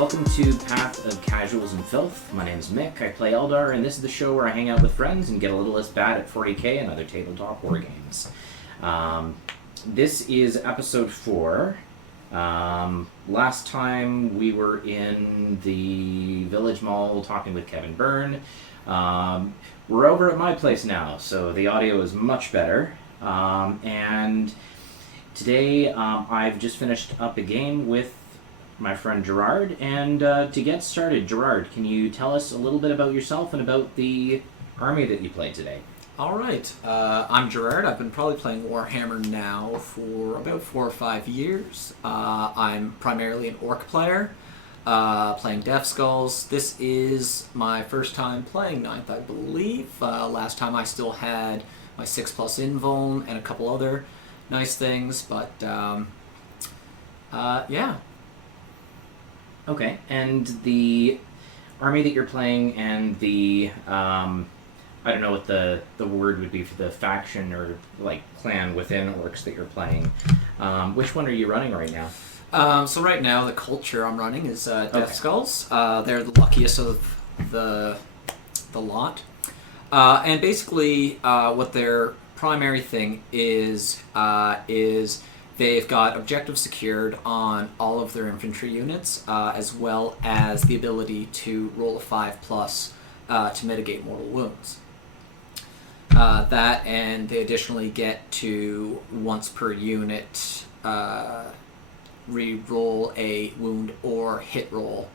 welcome to Path of Casuals and Filth. My name is Mick, I play Eldar, and this is the show where I hang out with friends and get a little less bad at 40k and other tabletop war games. This is episode 4. Last time we were in the Village Mall talking with Kevin Byrne. We're over at my place now, so the audio is much better. And today I've just finished up a game with my friend Gerard, and to get started, Gerard, can you tell us a little bit about yourself and about the army that you played today? Alright, I'm Gerard. I've been probably playing Warhammer now for about 4 or 5 years. I'm primarily an orc player, playing Death Skulls. This is my first time playing 9th, I believe. Last time I still had my 6+ invuln and a couple other nice things, but yeah. Okay, and the army that you're playing and the, I don't know what the word would be for the faction or like clan within orcs that you're playing, which one are you running right now? So right now the culture I'm running is Death Skulls. They're the luckiest of the lot. And basically what their primary thing is they've got objectives secured on all of their infantry units, as well as the ability to roll a 5+ to mitigate mortal wounds. That, and they additionally get to, once per unit, re-roll a wound or hit roll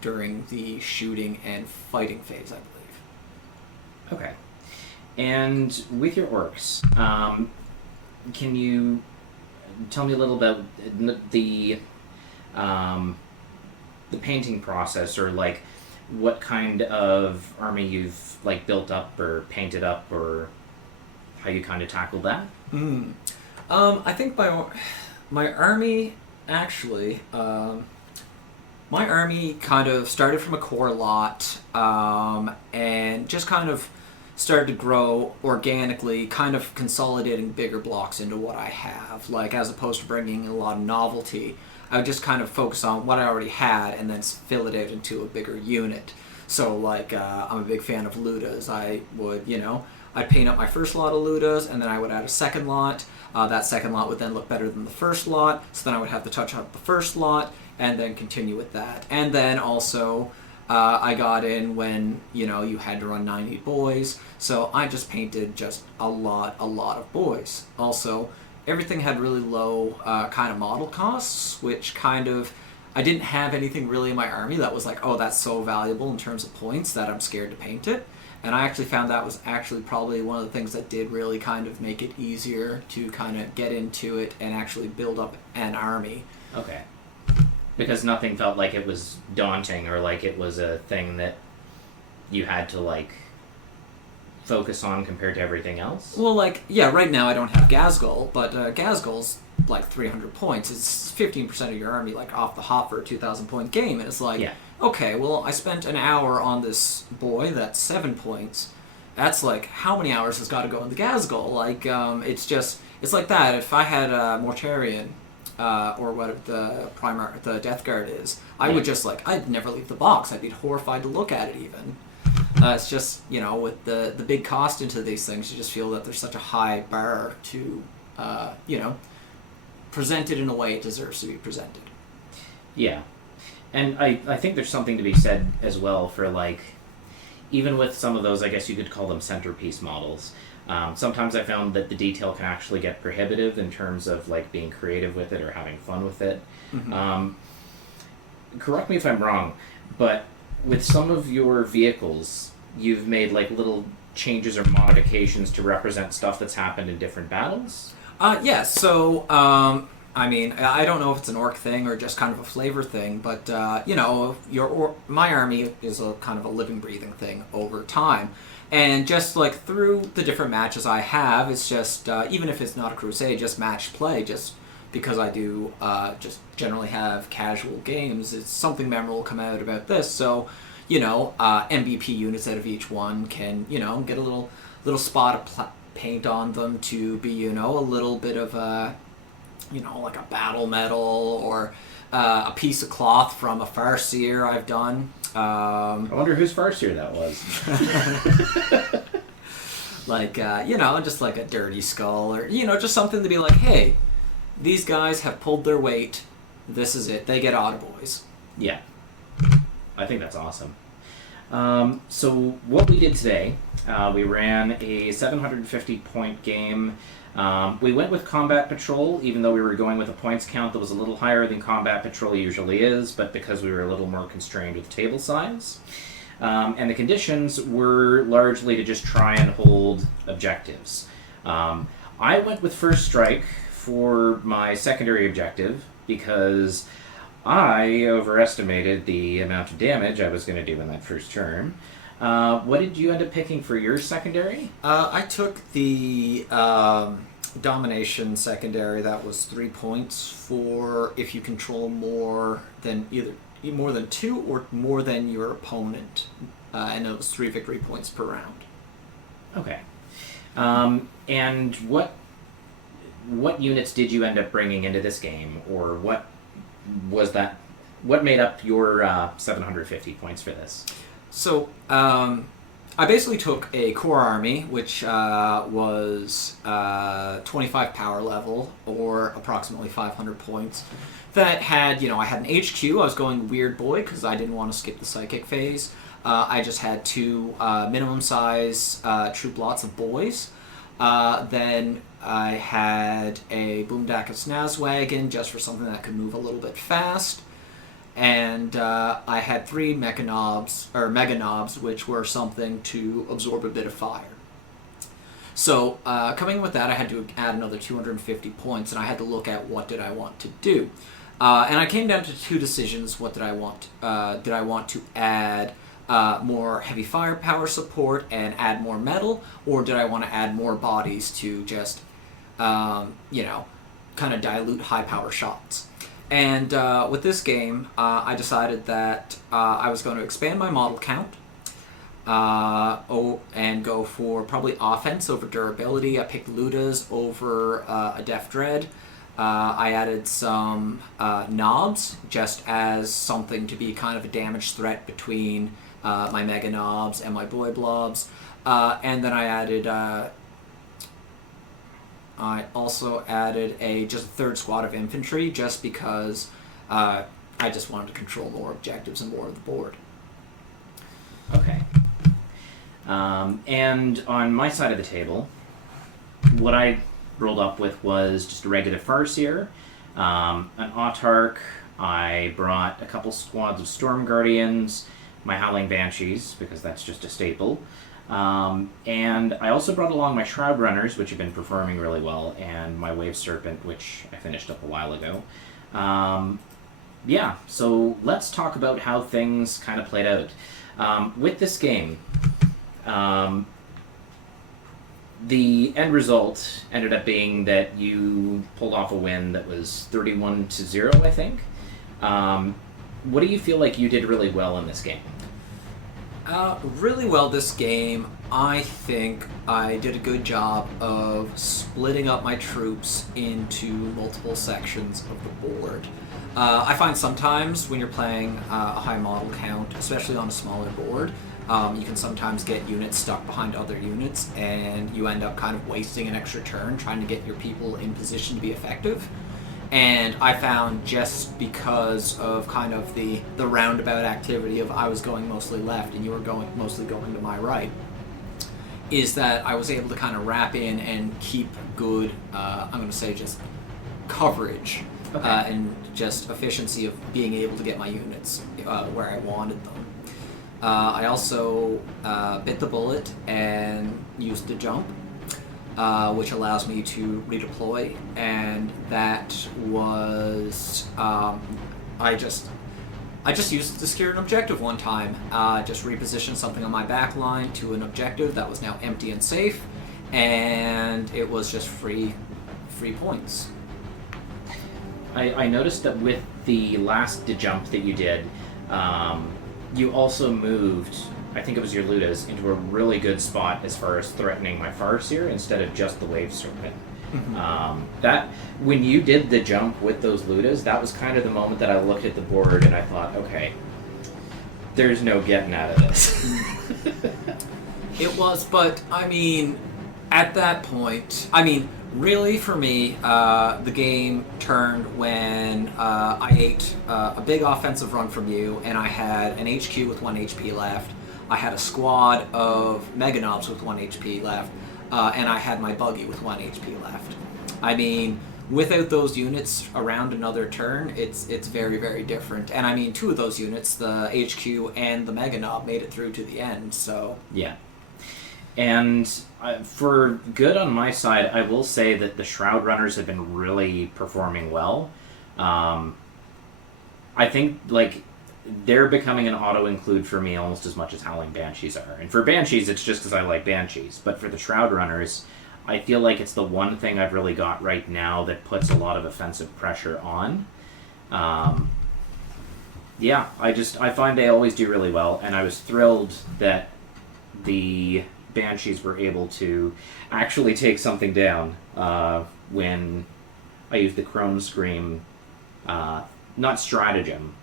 during the shooting and fighting phase, I believe. Okay. And with your orcs, can you tell me a little about the painting process, or like what kind of army you've like built up or painted up, or how you kind of tackled that? I think my army actually, my army kind of started from a core lot, and just kind of started to grow organically, kind of consolidating bigger blocks into what I have. Like, as opposed to bringing in a lot of novelty, I would just kind of focus on what I already had and then fill it out into a bigger unit. So, like, I'm a big fan of Ludas. I would, I'd paint up my first lot of Ludas, and then I would add a second lot. That second lot would then look better than the first lot, so then I would have to touch up the first lot, and then continue with that. And then also, I got in when, you had to run 90 BOYZ, so I just painted just a lot of BOYZ. Also, everything had really low kind of model costs, which kind of, I didn't have anything really in my army that was like, oh, that's so valuable in terms of points that I'm scared to paint it. And I actually found that was actually probably one of the things that did really kind of make it easier to kind of get into it and actually build up an army. Okay. Because nothing felt like it was daunting, or like it was a thing that you had to like focus on compared to everything else? Well, like, yeah, right now I don't have Ghazghkull, but Ghazghkull's like 300 points. It's 15% of your army, like, off the hop for a 2,000 point game. And it's like, yeah. Okay, well, I spent an hour on this boy that's 7 points. That's like, how many hours has got to go in the Ghazghkull? Like, it's like that. If I had a Mortarion, or what the Death Guard is, I would just like, I'd never leave the box. I'd be horrified to look at it even. It's just, with the big cost into these things, you just feel that there's such a high bar to, present it in a way it deserves to be presented. Yeah. And I think there's something to be said as well for, like, even with some of those, I guess you could call them centerpiece models, sometimes I found that the detail can actually get prohibitive in terms of like being creative with it or having fun with it. Mm-hmm. Correct me if I'm wrong, but with some of your vehicles, you've made like little changes or modifications to represent stuff that's happened in different battles? Yeah, so, I mean, I don't know if it's an orc thing or just kind of a flavor thing, but, my army is a kind of a living, breathing thing over time. And just, like, through the different matches I have, it's just, even if it's not a crusade, just match play, just because I do just generally have casual games, it's something memorable come out about this. So, MVP units out of each one can, get a little spot of paint on them to be, a little bit of a like a battle medal or a piece of cloth from a farseer I've done. I wonder whose farseer that was. Just like a dirty skull or, just something to be like, hey, these guys have pulled their weight. This is it. They get Attaboys. Yeah. I think that's awesome. So what we did today, we ran a 750-point game. We went with Combat Patrol, even though we were going with a points count that was a little higher than Combat Patrol usually is, but because we were a little more constrained with table size. And the conditions were largely to just try and hold objectives. I went with First Strike for my secondary objective because I overestimated the amount of damage I was going to do in that first turn. What did you end up picking for your secondary? I took the Domination secondary. That was 3 points for if you control more than 2 or more than your opponent. And it was 3 victory points per round. Okay. And what units did you end up bringing into this game, or what made up your 750 points for this? So, I basically took a core army, which was 25 power level, or approximately 500 points. That had, I had an HQ. I was going Weird Boy because I didn't want to skip the Psychic phase. I just had 2 minimum size troop lots of BOYZ. Then I had a Boomdaka Snazwagon just for something that could move a little bit fast. And I had 3 Mecha Knobs, which were something to absorb a bit of fire. So coming with that, I had to add another 250 points, and I had to look at what did I want to do. And I came down to 2 decisions. What did I want? Did I want to add more heavy firepower support and add more metal, or did I want to add more bodies to just, kind of dilute high power shots? And with this game, I decided that I was going to expand my model count and go for probably offense over durability. I picked Ludas over a Def Dread. I added some knobs just as something to be kind of a damage threat between my Mega Knobs and my Boy Blobs. And then I also added just a third squad of infantry just because I just wanted to control more objectives and more of the board. Okay. And on my side of the table, what I rolled up with was just a regular Farseer, an Autarch. I brought a couple squads of Storm Guardians, my Howling Banshees, because that's just a staple. And I also brought along my Shroud Runners, which have been performing really well, and my Wave Serpent, which I finished up a while ago. So let's talk about how things kind of played out. With this game, the end result ended up being that you pulled off a win that was 31-0, I think. What do you feel like you did really well in this game? Really well this game. I think I did a good job of splitting up my troops into multiple sections of the board. I find sometimes when you're playing a high model count, especially on a smaller board, you can sometimes get units stuck behind other units, and you end up kind of wasting an extra turn trying to get your people in position to be effective. And I found just because of kind of the roundabout activity of I was going mostly left and you were mostly going to my right, is that I was able to kind of wrap in and keep good, I'm going to say just coverage, okay. And just efficiency of being able to get my units where I wanted them. I also bit the bullet and used the jump, which allows me to redeploy, and that was I just used it to secure an objective one time. Just repositioned something on my back line to an objective that was now empty and safe, and it was just free points. I noticed that with the last jump that you did, you also moved, I think it was your Ludas, into a really good spot as far as threatening my Farseer instead of just the Wave Serpent. That when you did the jump with those Ludas, that was kind of the moment that I looked at the board and I thought, okay, there's no getting out of this. It was, but I mean, at that point, really for me, the game turned when I ate a big offensive run from you, and I had an HQ with 1 HP left. I had a squad of Mega Knobs with 1 HP left, and I had my buggy with 1 HP left. I mean, without those units around another turn, it's very, very different. And I mean, 2 of those units, the HQ and the Mega Knob, made it through to the end, so... Yeah. And for good on my side, I will say that the Shroud Runners have been really performing well. I think, like, they're becoming an auto-include for me almost as much as Howling Banshees are. And for Banshees, it's just because I like Banshees. But for the Shroud Runners, I feel like it's the one thing I've really got right now that puts a lot of offensive pressure on. Yeah, I find they always do really well, and I was thrilled that the Banshees were able to actually take something down when I used the Chrome Scream, not stratagem,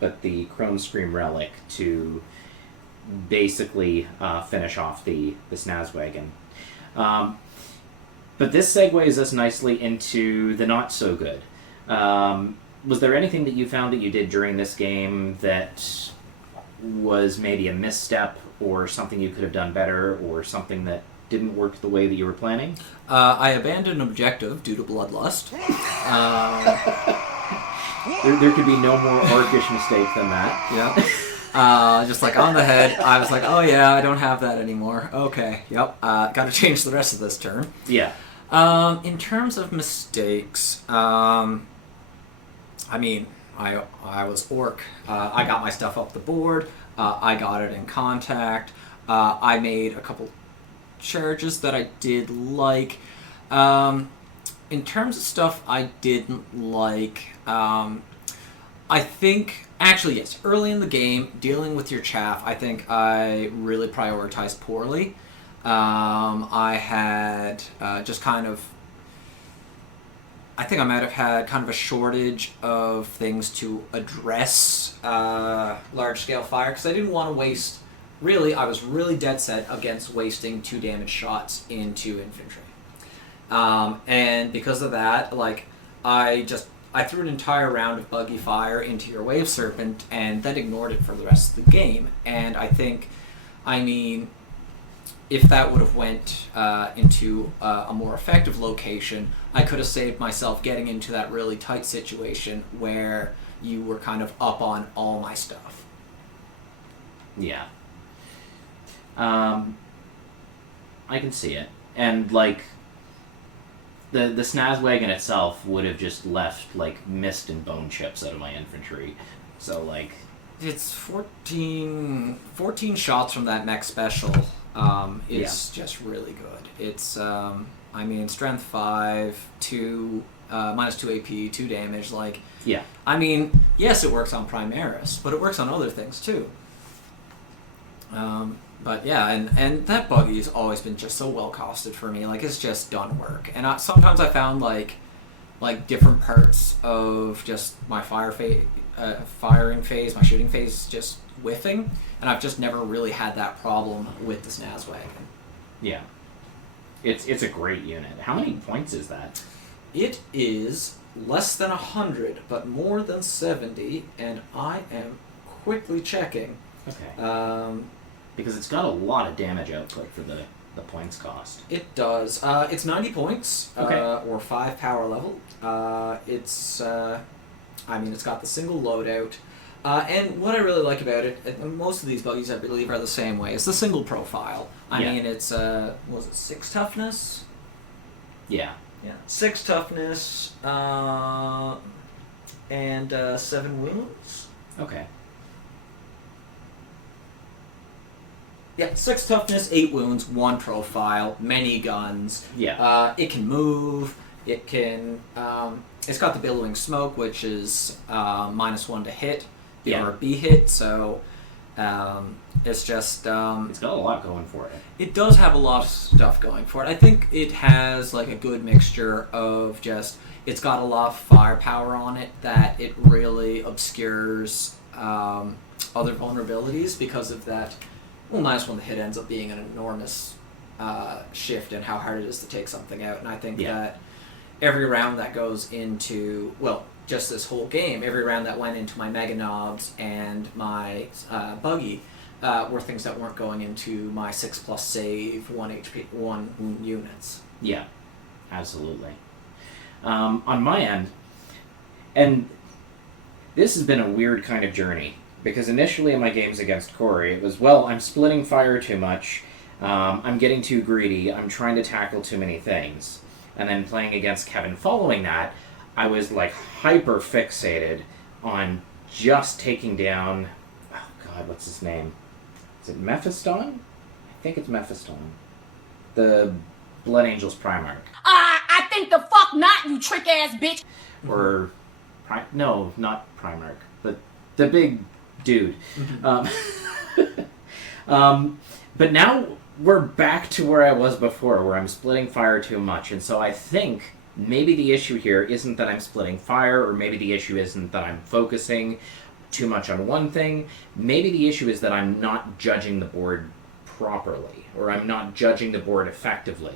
but the Chrome Scream relic to basically finish off the Snazwagon. But this segues us nicely into the not so good. Was there anything that you found that you did during this game that was maybe a misstep, or something you could have done better, or something that didn't work the way that you were planning? I abandoned an objective due to bloodlust. There could be no more orcish mistake than that. Yeah. Just like on the head, I was like, oh yeah, I don't have that anymore. Okay, yep. Got to change the rest of this turn. Yeah. In terms of mistakes, I mean, I was orc. I got my stuff up the board. I got it in contact. I made a couple charges that I did like. In terms of stuff I didn't like, I think, actually yes, early in the game, dealing with your chaff, I think I really prioritized poorly. I had just kind of, I think I might have had kind of a shortage of things to address large-scale fire, because I didn't want to waste, really, I was really dead set against wasting 2 damage shots into infantry. And because of that, like, I threw an entire round of buggy fire into your Wave Serpent, and then ignored it for the rest of the game. And I think, I mean, if that would have went into a more effective location, I could have saved myself getting into that really tight situation where you were kind of up on all my stuff. Yeah. I can see it. And, like, the Snazwagon itself would have just left, like, mist and bone chips out of my infantry. So, like... It's 14 shots from that mech special. It's just really good. It's, I mean, strength 5, 2, minus 2 AP, 2 damage, like... Yeah. I mean, yes, it works on Primaris, but it works on other things, too. But yeah, and that buggy has always been just so well costed for me. Like, it's just done work. And sometimes I found, like different parts of just my firing phase, my shooting phase, just whiffing, and I've just never really had that problem with the Snazwagon. Yeah. It's a great unit. How many points is that? It is less than 100, but more than 70, and I am quickly checking. Okay. Because it's got a lot of damage output for the points cost. It does. It's 90 points, okay. Or 5 power level. It's, I mean, it's got the single loadout. And what I really like about it, and most of these buggies I believe are the same way, it's the single profile. I mean, it's, was it 6 toughness? Yeah. Yeah. 6 toughness, and 7 wounds. Okay. Yeah, 6 toughness, 8 wounds, 1 profile, many guns. Yeah. It can move. It can. It's got the billowing smoke, which is -1 to hit, or B hit. So, It's just It's got a lot going for it. it does have a lot of stuff going for it. I think it has like a good mixture of just it's got a lot of firepower on it that it really obscures other vulnerabilities because of that. Well, nice when the hit ends up being an enormous shift in how hard it is to take something out, and I think that every round that goes into just this whole game, every round that went into my Mega Knobs and my Buggy were things that weren't going into my 6+ save, 1 HP, 1 wound units. Yeah, absolutely. On my end, and this has been a weird kind of journey, because initially in my games against Corey, it was, I'm splitting fire too much, I'm getting too greedy, I'm trying to tackle too many things. And then playing against Kevin following that, I was like hyper fixated on just taking down, oh god, what's his name? Is it Mephiston? I think it's Mephiston. The Blood Angels Primarch. I think the fuck not, you trick ass bitch. Or, no, not Primarch, but the big dude. But now we're back to where I was before, where I'm splitting fire too much, and so I think maybe the issue here isn't that I'm splitting fire, or maybe the issue isn't that I'm focusing too much on one thing. Maybe the issue is that I'm not judging the board properly, or I'm not judging the board effectively.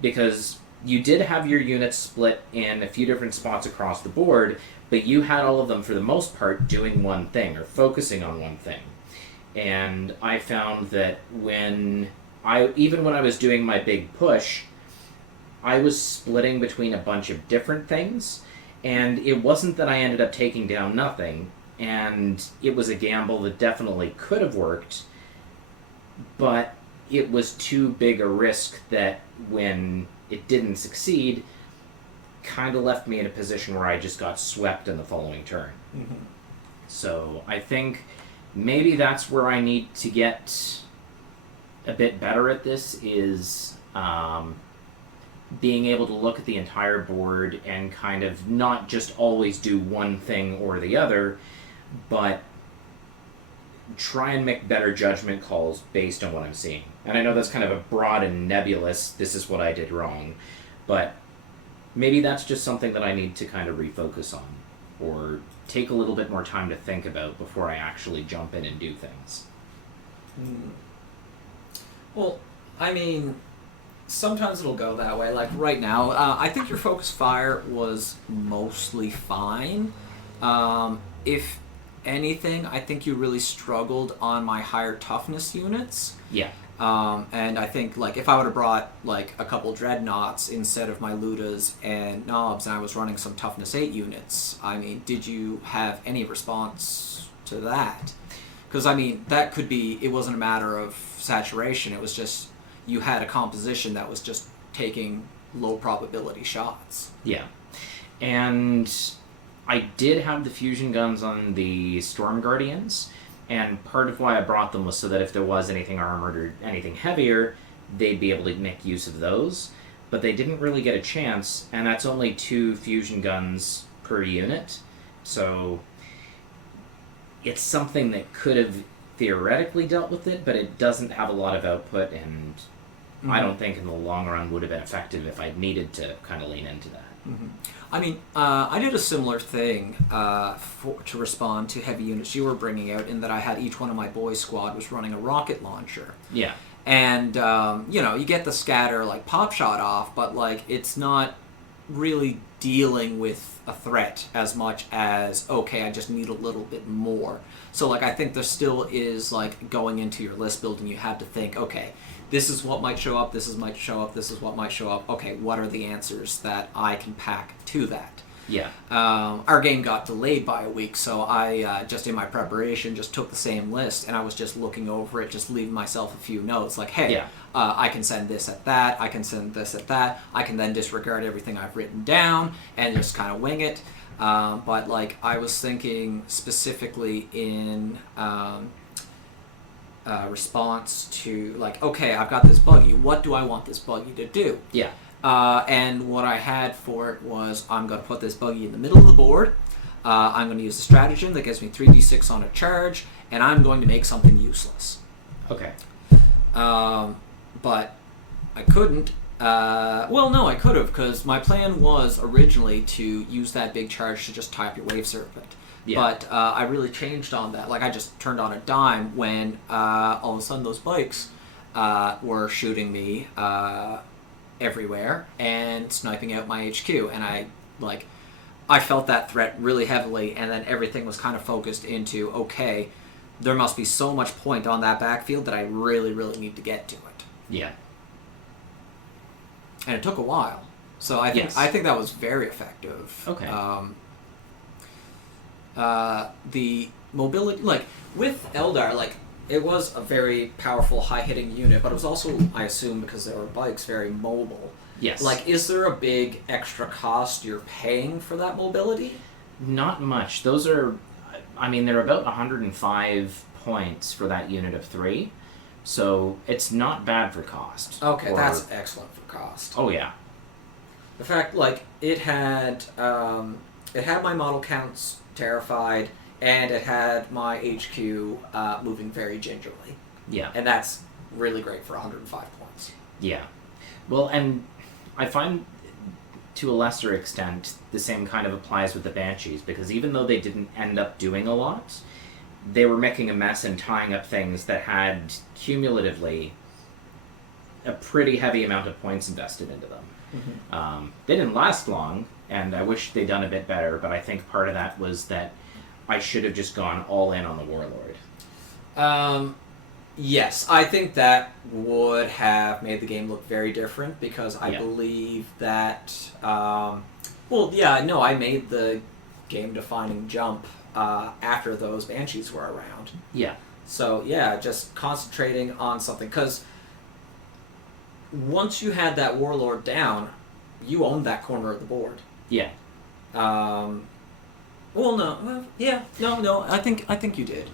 Because you did have your units split in a few different spots across the board, but you had all of them, for the most part, doing one thing, or focusing on one thing. And I found that even when I was doing my big push, I was splitting between a bunch of different things, and it wasn't that I ended up taking down nothing, and it was a gamble that definitely could have worked, but it was too big a risk that when it didn't succeed, kind of left me in a position where I just got swept in the following turn. Mm-hmm. So I think maybe that's where I need to get a bit better at this, is being able to look at the entire board and kind of not just always do one thing or the other, but try and make better judgment calls based on what I'm seeing. And I know that's kind of a broad and nebulous, this is what I did wrong, but maybe that's just something that I need to kind of refocus on, or take a little bit more time to think about before I actually jump in and do things. Well, I mean, sometimes it'll go that way. Like right now, I think your focus fire was mostly fine. If anything, I think you really struggled on my higher toughness units. Yeah. And I think, like, if I would have brought, like, a couple Dreadnoughts instead of my Ludas and Knobs, and I was running some Toughness 8 units, I mean, did you have any response to that? Because, I mean, that could be, it wasn't a matter of saturation, it was just, you had a composition that was just taking low probability shots. Yeah. And I did have the fusion guns on the Storm Guardians, and part of why I brought them was so that if there was anything armored or anything heavier, they'd be able to make use of those. But they didn't really get a chance, and that's only 2 fusion guns per unit. So it's something that could have theoretically dealt with it, but it doesn't have a lot of output, and I don't think in the long run would have been effective if I'd needed to kind of lean into that. Mm-hmm. I mean, I did a similar thing to respond to heavy units you were bringing out, in that I had each one of my boys squad was running a rocket launcher. Yeah. And, you know, you get the scatter, like, pop shot off, but, like, it's not really dealing with a threat as much as, okay, I just need a little bit more. So, like, I think there still is, like, going into your list building, you have to think, okay, this is what might show up, this is might show up, this is what might show up. Okay, what are the answers that I can pack to that? Yeah. Our game got delayed by a week, so I, just in my preparation, just took the same list, and I was just looking over it, just leaving myself a few notes, like, hey, I can send this at that, I can send this at that, I can then disregard everything I've written down, and just kind of wing it. But, like, I was thinking specifically in response to, like, okay, I've got this buggy, what do I want this buggy to do? Yeah. And what I had for it was, I'm going to put this buggy in the middle of the board. I'm going to use a stratagem that gives me 3d6 on a charge, and I'm going to make something useless. Okay. But I couldn't. Well, no, I could have, because my plan was originally to use that big charge to just tie up your Wave Serpent. Yeah. But I really changed on that. Like, I just turned on a dime when all of a sudden those bikes were shooting me everywhere and sniping out my HQ. And I felt that threat really heavily, and then everything was kind of focused into, okay, there must be so much point on that backfield that I really, really need to get to it. Yeah. And it took a while. So I think that was very effective. Okay. The mobility, like, with Eldar, like, it was a very powerful, high-hitting unit, but it was also, I assume, because they were bikes, very mobile. Yes. Like, is there a big extra cost you're paying for that mobility? Not much. Those are, I mean, they're about 105 points for that unit of 3. So it's not bad for cost. Okay, that's excellent for cost. Oh, yeah. The fact, like, it had my model counts terrified, and it had my HQ moving very gingerly. Yeah. And that's really great for 105 points. Yeah. Well, and I find, to a lesser extent, the same kind of applies with the Banshees, because even though they didn't end up doing a lot, they were making a mess and tying up things that had, cumulatively, a pretty heavy amount of points invested into them. Mm-hmm. They didn't last long, and I wish they'd done a bit better, but I think part of that was that I should have just gone all in on the Warlord. Yes, I think that would have made the game look very different, because I believe that, I made the game-defining jump after those Banshees were around. Yeah. So, yeah, just concentrating on something, because once you had that Warlord down, you owned that corner of the board. Yeah. I think you did.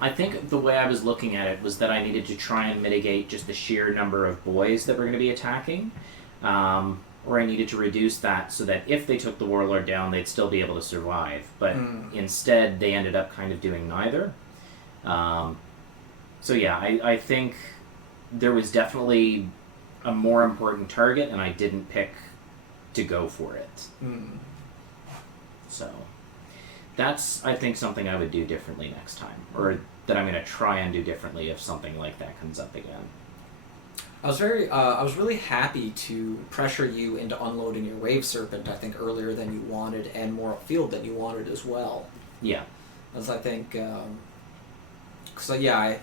I think the way I was looking at it was that I needed to try and mitigate just the sheer number of boys that were going to be attacking, or I needed to reduce that so that if they took the Warlord down, they'd still be able to survive. But instead, they ended up kind of doing neither. I think there was definitely a more important target, and I didn't pick to go for it. So that's, I think, something I would do differently next time, or that I'm going to try and do differently if something like that comes up again. I was really happy to pressure you into unloading your Wave Serpent, I think, earlier than you wanted, and more upfield than you wanted as well. Yeah. As I think, I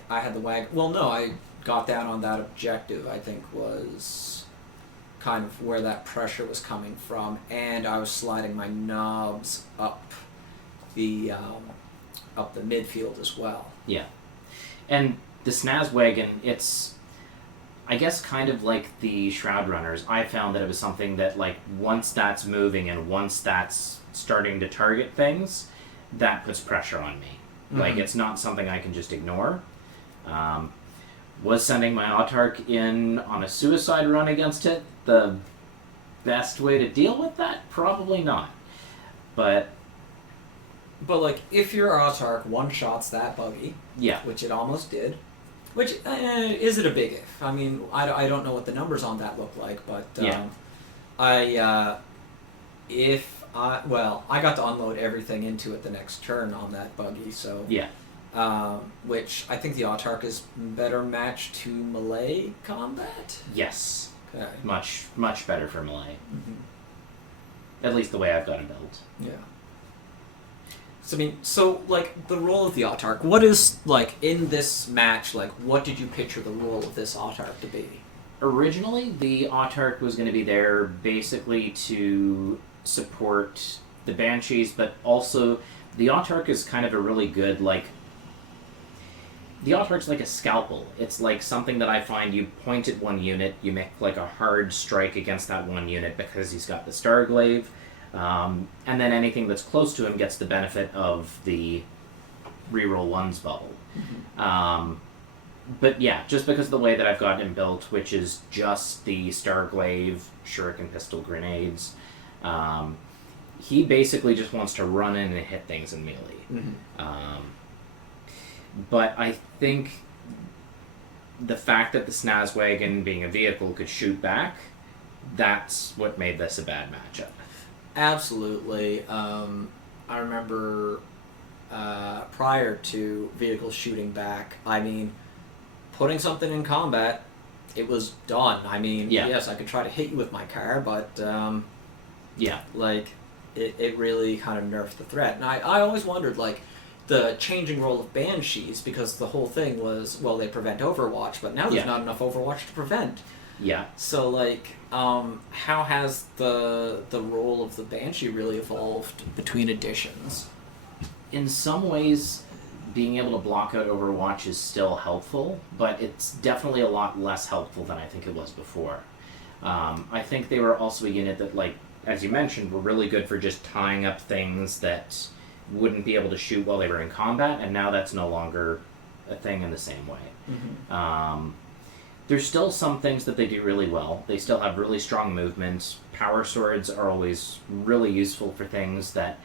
had the wagon. Well, no, I got down on that objective, I think, was kind of where that pressure was coming from, and I was sliding my knobs up the midfield as well. Yeah. And the Snaz wagon, it's, I guess, kind of like the Shroud Runners. I found that it was something that, like, once that's moving and once that's starting to target things, that puts pressure on me. Mm-hmm. Like, it's not something I can just ignore. Was sending my Autarch in on a suicide run against it the best way to deal with that? Probably not. But like, if your Autarch one-shots that buggy, which it almost did, which, is it a big if? I mean, I don't know what the numbers on that look like, but I got to unload everything into it the next turn on that buggy, so... Yeah. Which I think the Autarch is better matched to melee combat? Yes. Okay. Much better for melee. Mm-hmm. At least the way I've got it built. Yeah. So, like, the role of the Autarch, what is, like, in this match, like, what did you picture the role of this Autarch to be? Originally, the Autarch was going to be there basically to support the Banshees, but also the Autarch is kind of a really good, like... The Autarch's like a scalpel. It's like something that I find you point at one unit, you make like a hard strike against that one unit because he's got the Starglaive, and then anything that's close to him gets the benefit of the reroll ones bubble. Mm-hmm. But yeah, just because of the way that I've got him built, which is just the Starglaive, Shuriken pistol grenades, he basically just wants to run in and hit things in melee. But I think the fact that the Snazwagon, being a vehicle, could shoot back, that's what made this a bad matchup. Absolutely. I remember prior to vehicles shooting back, I mean, putting something in combat, it was done. I mean, yes, I could try to hit you with my car, but like, it really kind of nerfed the threat. And I always wondered, like, the changing role of Banshees, because the whole thing was, well, they prevent Overwatch, but now there's not enough Overwatch to prevent. Yeah. So, like, how has the role of the Banshee really evolved between editions? In some ways, being able to block out Overwatch is still helpful, but it's definitely a lot less helpful than I think it was before. I think they were also a unit that, like, as you mentioned, were really good for just tying up things that wouldn't be able to shoot while they were in combat, and now that's no longer a thing in the same way. There's still some things that they do really well. They still have really strong movement. Power swords are always really useful for things that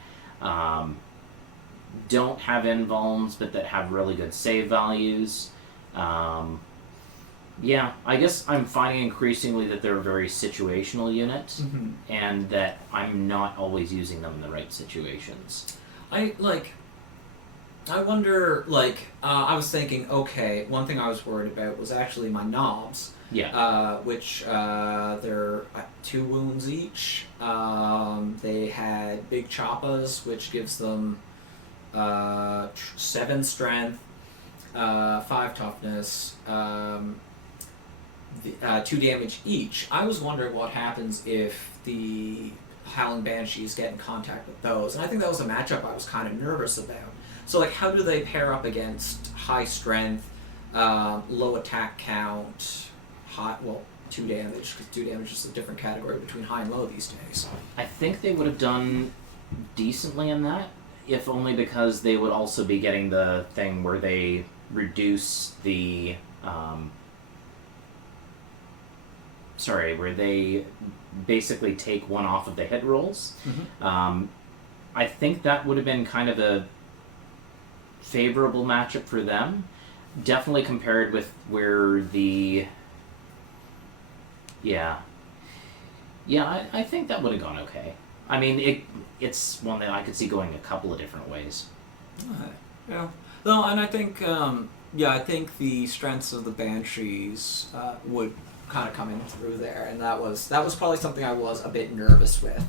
don't have invulns, but that have really good save values. Yeah, I guess I'm finding increasingly that they're a very situational unit, and that I'm not always using them in the right situations. I wonder, like, I was thinking, okay, one thing I was worried about was actually my knobs. Yeah. Which, they're 2 wounds each. They had big choppas, which gives them 7 strength, 5 toughness, 2 damage each. I was wondering what happens if the Howling Banshees get in contact with those, and I think that was a matchup I was kind of nervous about. So, like, how do they pair up against high strength, low attack count, 2 damage, because 2 damage is a different category between high and low these days. I think they would have done decently in that, if only because they would also be getting the thing where they reduce the where they basically take one off of the hit rolls. I think that would have been kind of a favorable matchup for them. Definitely compared with where the... I think that would have gone okay. I mean, it's one that I could see going a couple of different ways. Yeah. No, and I think, I think the strengths of the Banshees would kind of come in through there, and that was probably something I was a bit nervous with.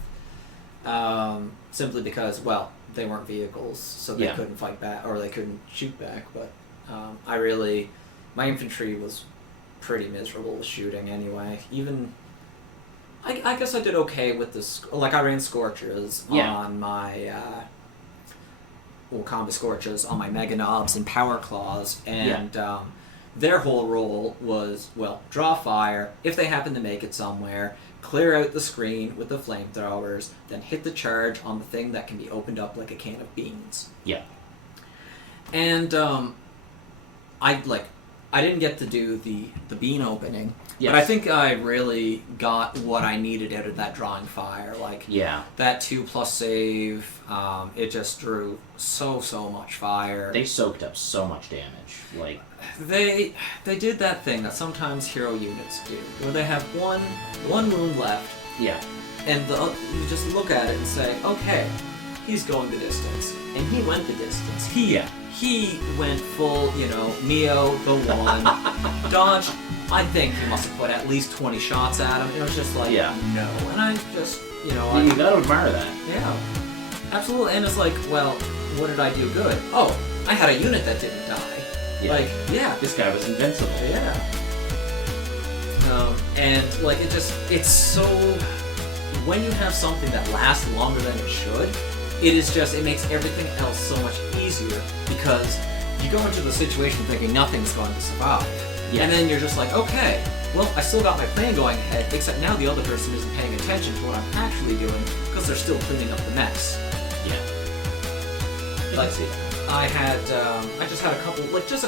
Simply because, well, they weren't vehicles, so they couldn't fight back, or they couldn't shoot back, but my infantry was pretty miserable with shooting anyway. Even, I guess I did okay with this, like, I ran Scorches on my, combat Scorches on my Mega Knobs and Power Claws, and their whole role was, well, draw fire, if they happen to make it somewhere, clear out the screen with the flamethrowers, then hit the charge on the thing that can be opened up like a can of beans. Yeah. And, I didn't get to do the bean opening, but I think I really got what I needed out of that drawing fire. Like, that 2+ save, it just drew so much fire. They soaked up so much damage. Like, they did that thing that sometimes hero units do, where they have one wound left. Yeah. And you just look at it and say, okay, he's going the distance, and he went the distance. He went full, Neo, the one, dodged. I think he must have put at least 20 shots at him. It was just like, no. And I just, you gotta admire that. Yeah. Absolutely. And it's like, well, what did I do good? Oh, I had a unit that didn't die. Yeah. This guy was invincible. Yeah. And, like, it's so... When you have something that lasts longer than it should, it makes everything else so much easier, because you go into the situation thinking nothing's going to survive. Yeah. And then you're just like, okay, well, I still got my plan going ahead, except now the other person isn't paying attention to what I'm actually doing, because they're still cleaning up the mess. Yeah. Like, I just had a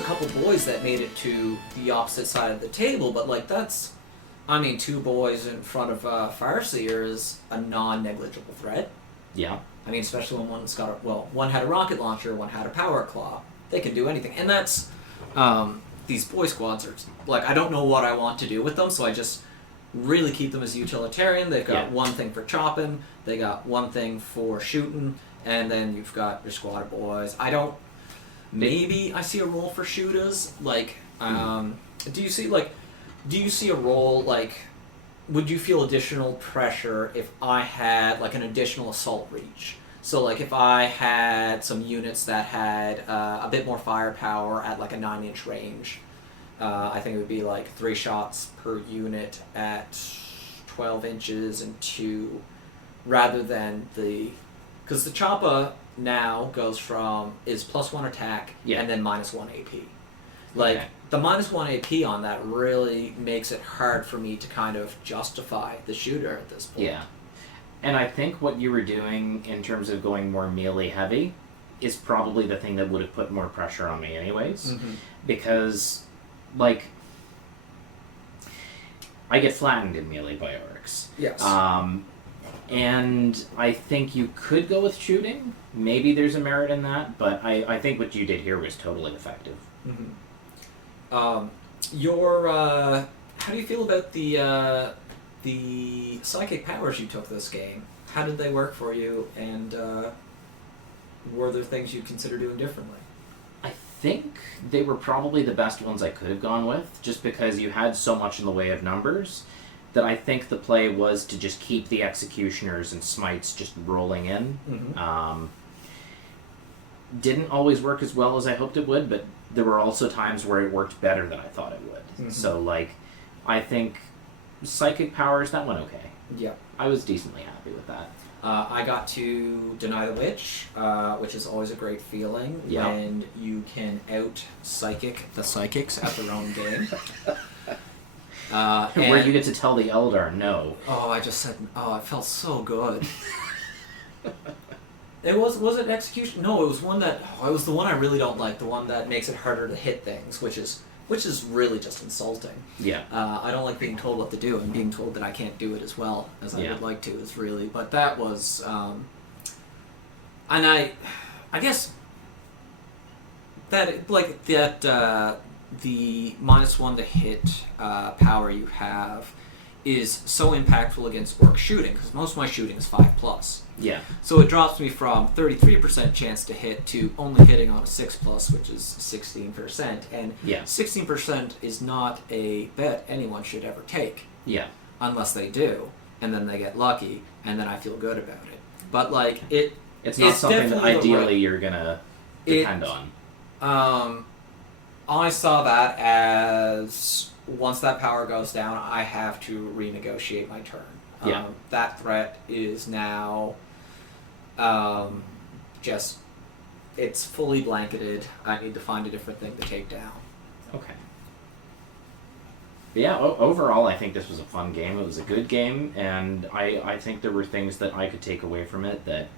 couple boys that made it to the opposite side of the table, but, like, that's, 2 boys in front of Farseer is a non-negligible threat. Yeah. I mean, especially when one had a rocket launcher, one had a power claw. They can do anything. And that's, these boy squads are, like, I don't know what I want to do with them, so I just really keep them as utilitarian. They've got one thing for chopping, they got one thing for shooting, and then you've got your squad of boys. Maybe I see a role for shooters, like, do you see a role, like, would you feel additional pressure if I had, like, an additional assault reach? So, like, if I had some units that had a bit more firepower at, like, a 9-inch range, I think it would be, like, 3 shots per unit at 12 inches and 2, rather than because the chopper now is +1 attack and then -1 AP. Like, the -1 AP on that really makes it hard for me to kind of justify the shooter at this point. Yeah. And I think what you were doing in terms of going more melee heavy is probably the thing that would have put more pressure on me anyways. Mm-hmm. Because, like, I get flattened in melee by orcs. Yes. And I think you could go with shooting. Maybe there's a merit in that, but I think what you did here was totally effective. Mm-hmm. How do you feel about the psychic powers you took this game? How did they work for you, and were there things you'd consider doing differently? I think they were probably the best ones I could have gone with, just because you had so much in the way of numbers, that I think the play was to just keep the executioners and smites just rolling in. Mm-hmm. Didn't always work as well as I hoped it would, but there were also times where it worked better than I thought it would. Mm-hmm. So, like, I think psychic powers, that went okay. Yeah. I was decently happy with that. I got to Deny the Witch, which is always a great feeling when you can out-psychic the psychics at their own game. Where you get to tell the Eldar no. Oh, it felt so good. Was it Execution? No, it was it was the one I really don't like, the one that makes it harder to hit things, which is really just insulting. Yeah. I don't like being told what to do, and being told that I can't do it as well as I would like to is really, but that was, and I guess that, like, that, the -1 to hit power you have is so impactful against orc shooting, because most of my shooting is 5+. Yeah. So it drops me from 33% chance to hit to only hitting on a 6+, which is 16%. And 16% is not a bet anyone should ever take. Yeah. Unless they do, and then they get lucky, and then I feel good about it. But, like, it's not something that ideally you're gonna depend on. I saw that as, once that power goes down, I have to renegotiate my turn. That threat is now it's fully blanketed. I need to find a different thing to take down. Okay. But yeah, overall, I think this was a fun game. It was a good game, and I think there were things that I could take away from it that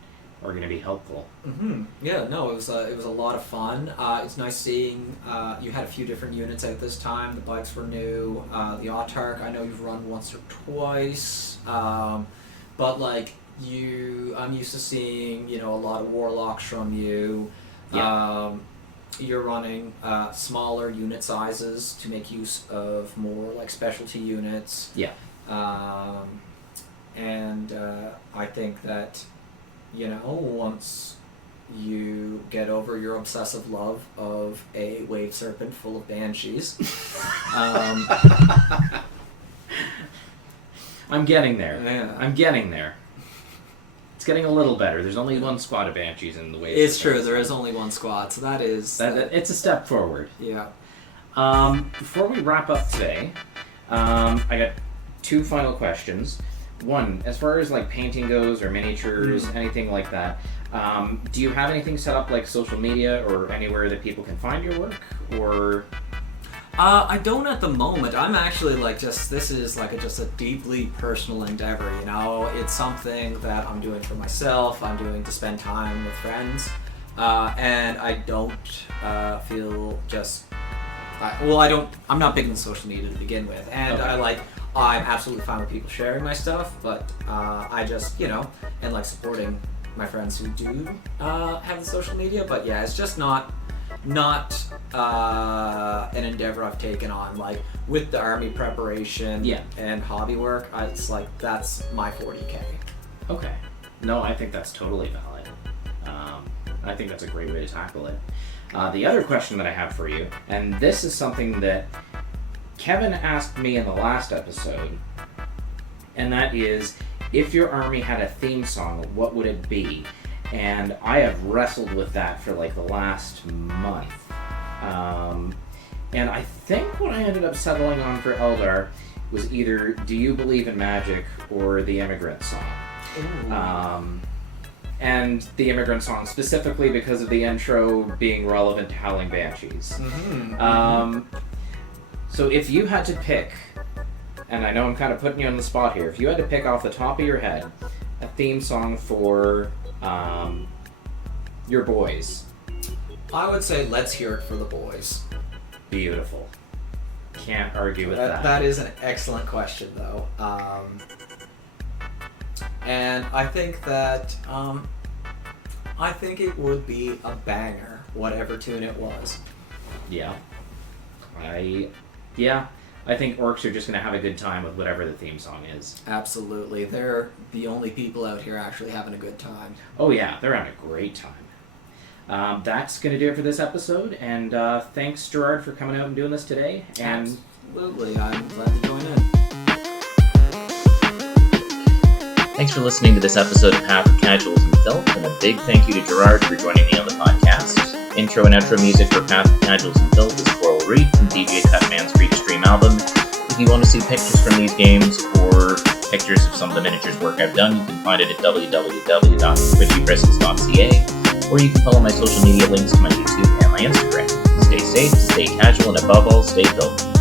are going to be helpful. Mm-hmm. Yeah, no, it was a lot of fun. It's nice seeing you had a few different units out this time. The bikes were new. The Autark, I know you've run once or twice, but, like, I'm used to seeing, a lot of warlocks from you. Yeah. You're running smaller unit sizes to make use of more, like, specialty units. Yeah. And I think that, once you get over your obsessive love of a wave serpent full of banshees, I'm getting there. Yeah. I'm getting there. It's getting a little better. There's only one squad of banshees in the wave. It's true. There is only one squad, so that is... it's a step forward. Yeah. Before we wrap up today, I got 2 final questions. One, as far as, like, painting goes or miniatures, anything like that, do you have anything set up, like social media or anywhere that people can find your work, or... I don't at the moment. I'm actually, like, this is like just a deeply personal endeavor, It's something that I'm doing for myself, I'm doing to spend time with friends, and I don't feel I'm not big into social media to begin with, and okay. I'm absolutely fine with people sharing my stuff, but I just, and, like, supporting my friends who do have the social media, but yeah, it's just not an endeavor I've taken on. Like with the army preparation and hobby work, it's like that's my 40K. Okay. No, I think that's totally valid. I think that's a great way to tackle it. The other question that I have for you, and this is something that Kevin asked me in the last episode, and that is, if your army had a theme song, what would it be? And I have wrestled with that for like the last month. And I think what I ended up settling on for Eldar was either Do You Believe in Magic or the Immigrant Song. And the Immigrant Song specifically because of the intro being relevant to Howling Banshees. So if you had to pick, and I know I'm kind of putting you on the spot here, if you had to pick off the top of your head a theme song for your boys. I would say Let's Hear It for the Boys. Beautiful. Can't argue with that. That is an excellent question, though. And I think that I think it would be a banger, whatever tune it was. Yeah. I think orcs are just going to have a good time with whatever the theme song is. Absolutely. They're the only people out here actually having a good time. Oh yeah, they're having a great time. That's going to do it for this episode, and thanks Gerard for coming out and doing this today. And absolutely, I'm glad to join in. Thanks for listening to this episode of Path of Casuals and Filth, and a big thank you to Gerard for joining me on the podcast. Intro and outro music for Path of Casuals and Filth is Coral Reef from DJ Cutman's Free to Stream album. If you want to see pictures from these games or pictures of some of the miniatures work I've done, you can find it at www.twitchybristles.ca, or you can follow my social media links to my YouTube and my Instagram. Stay safe, stay casual, and above all, stay filthy.